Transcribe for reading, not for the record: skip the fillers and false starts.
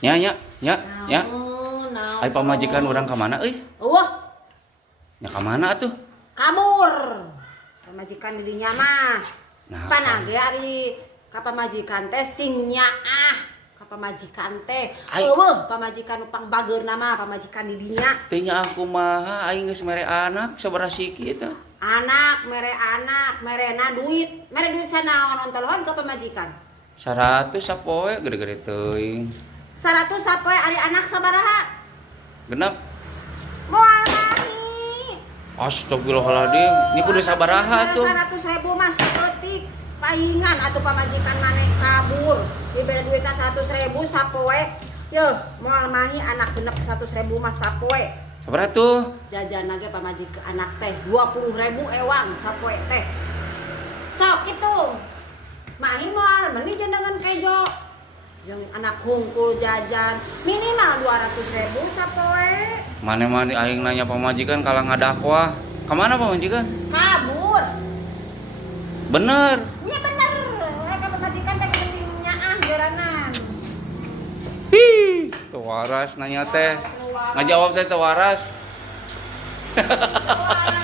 nya nya nya nya Naon, naon. ai pamajikan urang ka mana euy Eueuh, nya ka mana atuh kabur. Pamajikan dirinya mah. nah Panage ari ka pamajikan teh sing nyaah ka pamajikan teh. Ai. Eueuh, pamajikan upang bageurna mah pamajikan dirinya. teh nya aku mah aing geus mere anak sabaraha siki eta Anak, merena duit. Mere duit sanaon ontelohon ka pamajikan. 100 sapoe gede-gede teuing 100 sapoe ari anak sabaraha? genep Moal mani. astagfirullahaladzim ini kudu sabaraha tuh 100.000 mah saeutik. Paingan atuh pamajikan maneh kabur. Dibere duitna 100.000 sapoe. Yeuh, moal mani anak genep 100.000 mah sapoe. sabaraha tuh Jajan ge pamajikan anak teh 20.000 ewang sapoe teh. Sok itu. Mahi moal meuli jenengan kejo. Jeung anak hungkul jajan minimal 200.000 sapoe. Mane-mane aing nanya pamajikan kalah ngadakwah. Kemana pamajikan? Kabur. Bener. Nya bener. Mereka pemajikan teh geus sing nyaah geuranan. Hi, teu waras nanya teh. Ngajawab teh teu waras. Waras.